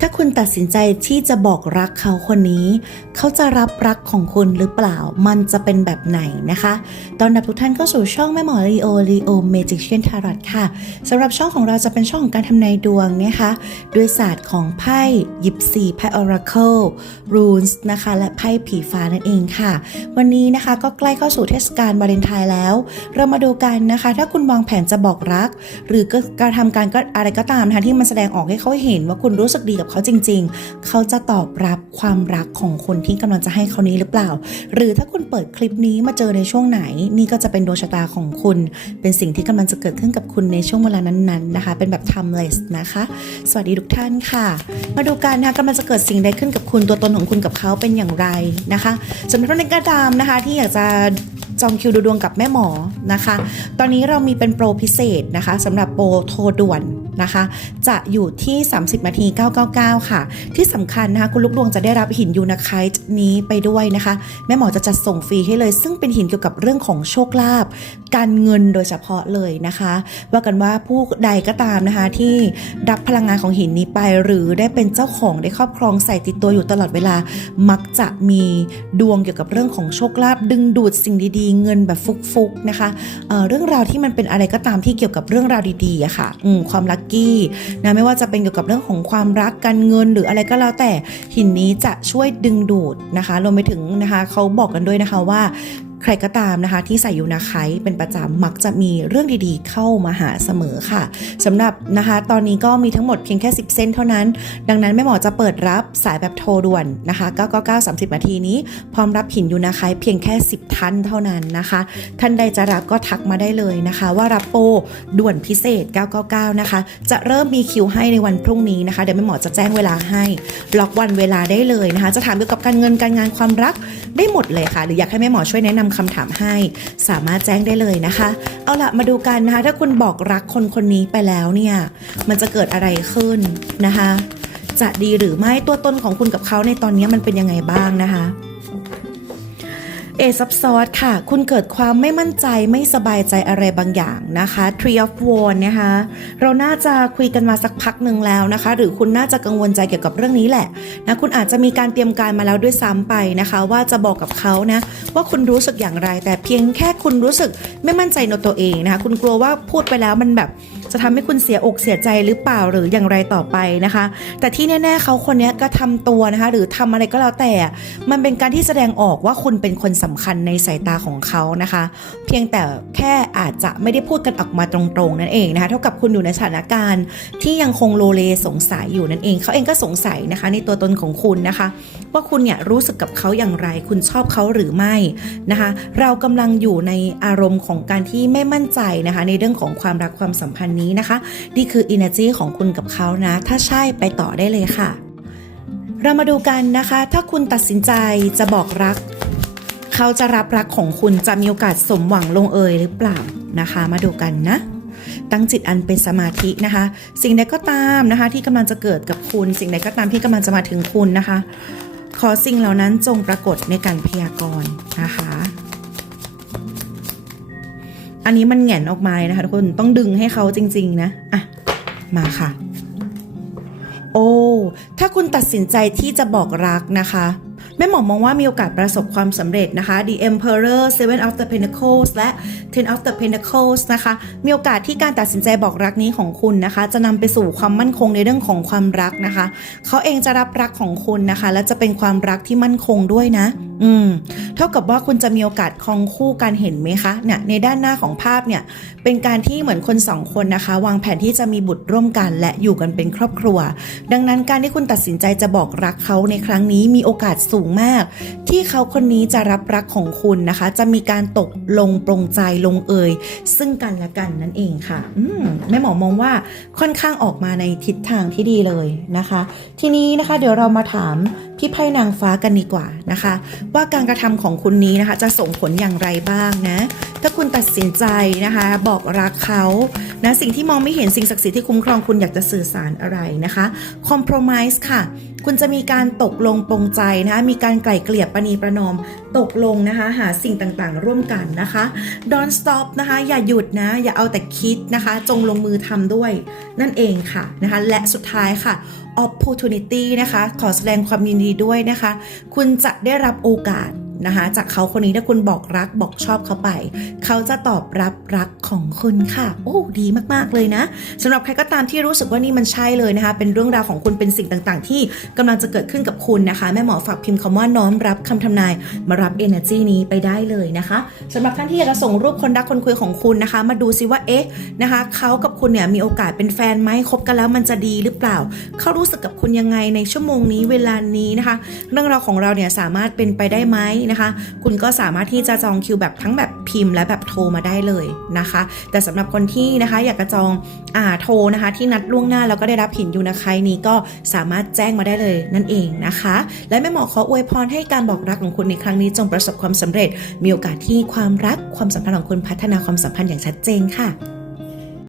ถ้าคุณตัดสินใจที่จะบอกรักเขาคนนี้ เขาจะรับรักของคุณหรือเปล่า มันจะเป็นแบบไหนนะคะ ตอนรับทุกท่านเข้าสู่ช่องแม่หมอลีโอลีโอเมจิกเชียนทารอตค่ะสำหรับช่องของเราจะเป็นช่องของการทำนายดวงนะคะ ด้วยศาสตร์ของไพ่ยิปซีไพ่ออราเคิลรูนส์นะคะ และไพ่ผีฟ้านั่นเองค่ะ วันนี้นะคะก็ใกล้เข้าสู่เทศกาลวาเลนไทน์แล้ว เรามาดูกันนะคะ ถ้าคุณวางแผนจะบอกรัก หรือก็การทำการก็อะไรก็ตามนะคะที่มันแสดงออกให้เขาเห็นว่าคุณรู้สึกดีกับเขาจริง ๆ เขาจะตอบรับความรักของคนที่กำลังจะให้เขานี้หรือเปล่า หรือถ้าคุณเปิดคลิปนี้มาเจอในช่วงไหน นี่ก็จะเป็นดวงชะตาของคุณ เป็นสิ่งที่กำลังจะเกิดขึ้นกับคุณในช่วงเวลานั้นๆนะคะ เป็นแบบ timeless นะคะ สวัสดีทุกท่านค่ะ มาดูกันนะคะกำลังจะเกิดสิ่งใดขึ้นกับคุณตัวตนของคุณกับเขาเป็นอย่างไรนะคะสำหรับท่านกระดามนะคะที่อยากจะจองคิวดูดวงกับแม่หมอนะคะ ตอนนี้เรามีเป็นโปรพิเศษนะคะสำหรับโปรโทรด่วนนะคะ จะอยู่ที่ 30 นาที 999ค่ะ ที่สำคัญนะคะคุณลูกดวงจะได้รับหินยูนาไคต์นี้ไปด้วยนะคะ แม่หมอจะจัดส่งฟรีให้เลย ซึ่งเป็นหินเกี่ยวกับเรื่องของโชคลาภการเงินโดยเฉพาะเลยนะคะ ว่ากันว่าผู้ใดก็ตามนะคะที่รับพลังงานของหินนี้ไป หรือได้เป็นเจ้าของได้ครอบครองใส่ติดตัวอยู่ตลอดเวลา มักจะมีดวงเกี่ยวกับเรื่องของโชคลาภดึงดูดสิ่งดีๆ เงินแบบฟุกๆนะคะเเรื่องราวที่มันเป็นอะไรก็ตามที่เกี่ยวกับเรื่องราวดีๆอะค่ะความลัคกี้นะไม่ว่าจะเป็นเกี่ยวกับเรื่องของความรักการเงินหรืออะไรก็แล้วแต่หินนี้จะช่วยดึงดูดนะคะรวมไปถึงนะคะเขาบอกกันด้วยนะคะว่า ใครก็ตามนะคะ ที่ใส่ยูนาไคเป็นประจำมักจะมีเรื่องดีๆ เข้ามาหาเสมอค่ะสำหรับนะคะ ตอนนี้ก็มีทั้งหมดเพียงแค่ 10 เส้นเท่านั้น ดังนั้นแม่หมอจะเปิดรับสายแบบโทรด่วนนะคะ999 30 นาทีนี้ พร้อมรับหินยูนาไคเพียงแค่ 10 ท่านเท่านั้นนะคะ ท่านใดจะรับก็ทักมาได้เลยนะคะ ว่ารับโปรด่วนพิเศษ 999 นะคะ จะเริ่มมีคิวให้ในวันพรุ่งนี้นะคะเดี๋ยวแม่หมอจะแจ้งเวลาให้ล็อกวันเวลาได้เลยนะคะ จะถามเกี่ยวกับการเงินการงานความรักได้หมดเลยค่ะ หรืออยากให้แม่หมอช่วยแนะนำคำถามให้ สามารถแจ้งได้เลยนะคะ เอาละมาดูกันนะคะ ถ้าคุณบอกรักคนคนนี้ไปแล้วเนี่ย มันจะเกิดอะไรขึ้นนะคะ จะดีหรือไม่ตัวตนของคุณกับเขาในตอนนี้มันเป็นยังไงบ้างนะคะ เอซับซอสค่ะ คุณเกิดความไม่มั่นใจไม่สบายใจอะไรบางอย่างนะคะ Tree of w a n d นะคะ เราน่าจะคุยกันมาสักพักหนึ่งแล้วนะคะ หรือคุณน่าจะกังวลใจเกี่ยวกับเรื่องนี้แหละนะคุณอาจจะมีการเตรียมการมาแล้วด้วยซ้ำไปนะคะ ว่าจะบอกกับเขานะว่าคุณรู้สึกอย่างไร แต่เพียงแค่คุณรู้สึกไม่มั่นใจในตัวเองนะคะ คุณกลัวว่าพูดไปแล้วมันแบบจะทำให้คุณเสียอกเสียใจหรือเปล่าหรืออย่างไรต่อไปนะคะ แต่ที่แน่ ๆเขาคนนี้ก็ทำตัวนะคะ หรือทำอะไรก็แล้วแต่ มันเป็นการที่แสดงออกว่าคุณเป็นคนสำคัญในสายตาของเขานะคะ เพียงแต่แค่อาจจะไม่ได้พูดกันออกมาตรงๆนั่นเองนะคะ เท่ากับคุณอยู่ในสถานการณ์ ที่ยังคงโลเลสงสัยอยู่นั่นเอง เขาเองก็สงสัยนะคะ ในตัวตนของคุณนะคะ ว่าคุณเนี่ยรู้สึกกับเขาอย่างไร คุณชอบเขาหรือไม่นะคะ เรากำลังอยู่ในอารมณ์ของการที่ไม่มั่นใจนะคะ ในเรื่องของความรักความสัมพันธ์นี้นะคะ นี่คือ energy ของคุณกับเขานะ ถ้าใช่ไปต่อได้เลยค่ะเรามาดูกันนะคะ ถ้าคุณตัดสินใจจะบอกรัก เขาจะรับรักของคุณจะมีโอกาสสมหวังลงเอยหรือเปล่านะคะ มาดูกันนะ ตั้งจิตอันเป็นสมาธินะคะ สิ่งใดก็ตามนะคะ ที่กำลังจะเกิดกับคุณ สิ่งใดก็ตามที่กำลังจะมาถึงคุณนะคะ ขอสิ่งเหล่านั้นจงปรากฏในการพยากรณ์นะคะ อันนี้มันแหง่นออกมาเลยนะคะทุกคนต้องดึงให้เขาจริง ๆ นะอะมาค่ะ โอ้ถ้าคุณตัดสินใจที่จะบอกรักนะคะ แม่หมอมองว่ามีโอกาสประสบความสำเร็จนะคะ The Emperor Seven of the Pentacles และ Ten of the Pentacles นะคะ มีโอกาสที่การตัดสินใจบอกรักนี้ของคุณนะคะ จะนำไปสู่ความมั่นคงในเรื่องของความรักนะคะ เขาเองจะรับรักของคุณนะคะ และจะเป็นความรักที่มั่นคงด้วยนะอืม เท่ากับว่าคุณจะมีโอกาสคองคู่กันเห็นไหมคะ เนี่ย ในด้านหน้าของภาพเนี่ย เป็นการที่เหมือนคนสองคนนะคะ วางแผนที่จะมีบุตรร่วมกันและอยู่กันเป็นครอบครัว ดังนั้นการที่คุณตัดสินใจจะบอกรักเขาในครั้งนี้มีโอกาสสูงมาก ที่เขาคนนี้จะรับรักของคุณนะคะ จะมีการตกลงปรงใจลงเอย ซึ่งกันและกันนั่นเองค่ะ อืมแม่หมอมองว่าค่อนข้างออกมาในทิศทางที่ดีเลยนะคะ ทีนี้นะคะ เดี๋ยวเรามาถาม ที่ไพ่นางฟ้ากันดีกว่านะคะ ว่าการกระทำของคุณนี้นะคะ จะส่งผลอย่างไรบ้างนะ ถ้าคุณตัดสินใจนะคะ บอกรักเขานะสิ่งที่มองไม่เห็นสิ่งศักดิ์สิทธิ์ที่คุ้มครองคุณอยากจะสื่อสารอะไรนะคะคอม promis ์ค่ะ คุณจะมีการตกลงปรงใจนะคะมีการไกล่เกลี่ยประนีประนอม ตกลงนะคะหาสิ่งต่างๆ ร่วมกันนะคะ don't stop นะคะอย่าหยุดนะอย่าเอาแต่คิดนะคะ จงลงมือทำด้วยนั่นเองค่ะนะคะและสุดท้ายค่ะ opportunity นะคะ ขอแสดงความยินดีด้วยนะคะ คุณจะได้รับโอกาส นะคะ จากเขาคนนี้ถ้าคุณบอกรักบอกชอบเขาไป เขาจะตอบรับรักของคุณค่ะ โอ้ดีมากๆเลยนะสำหรับใครก็ตามที่รู้สึกว่านี่มันใช่เลยนะคะ เป็นเรื่องราวของคุณเป็นสิ่งต่างๆ ที่กำลังจะเกิดขึ้นกับคุณนะคะ แม่หมอฝากพิมพ์คำว่าน้อมรับคำทำนาย มารับ energy นี้ไปได้เลยนะคะสำหรับท่านที่อยากจะส่งรูปคนรักคนคุยของคุณนะคะ มาดูซิว่าเอ๊ะนะคะเขากับคุณเนี่ยมีโอกาสเป็นแฟนไหมคบกันแล้วมันจะดีหรือเปล่า เขารู้สึกกับคุณยังไงในชั่วโมงนี้เวลานี้นะคะ เรื่องราวของเราเนี่ยสามารถเป็นไปได้ไหมนะคะ คุณก็สามารถที่จะจองคิวแบบทั้งแบบพิมพ์ และแบบโทรมาได้เลยนะคะ แต่สำหรับคนที่นะคะอยากจะจองอ่าโทรนะคะ ที่นัดล่วงหน้าแล้วก็ได้รับหินยูนาไคนี้ก็สามารถแจ้งมาได้เลยนั่นเองนะคะ และแม่หมอขออวยพรให้การบอกรักของคุณในครั้งนี้จงประสบความสำเร็จ มีโอกาสที่ความรักความสัมพันธ์ของคุณพัฒนาความสัมพันธ์อย่างชัดเจนค่ะ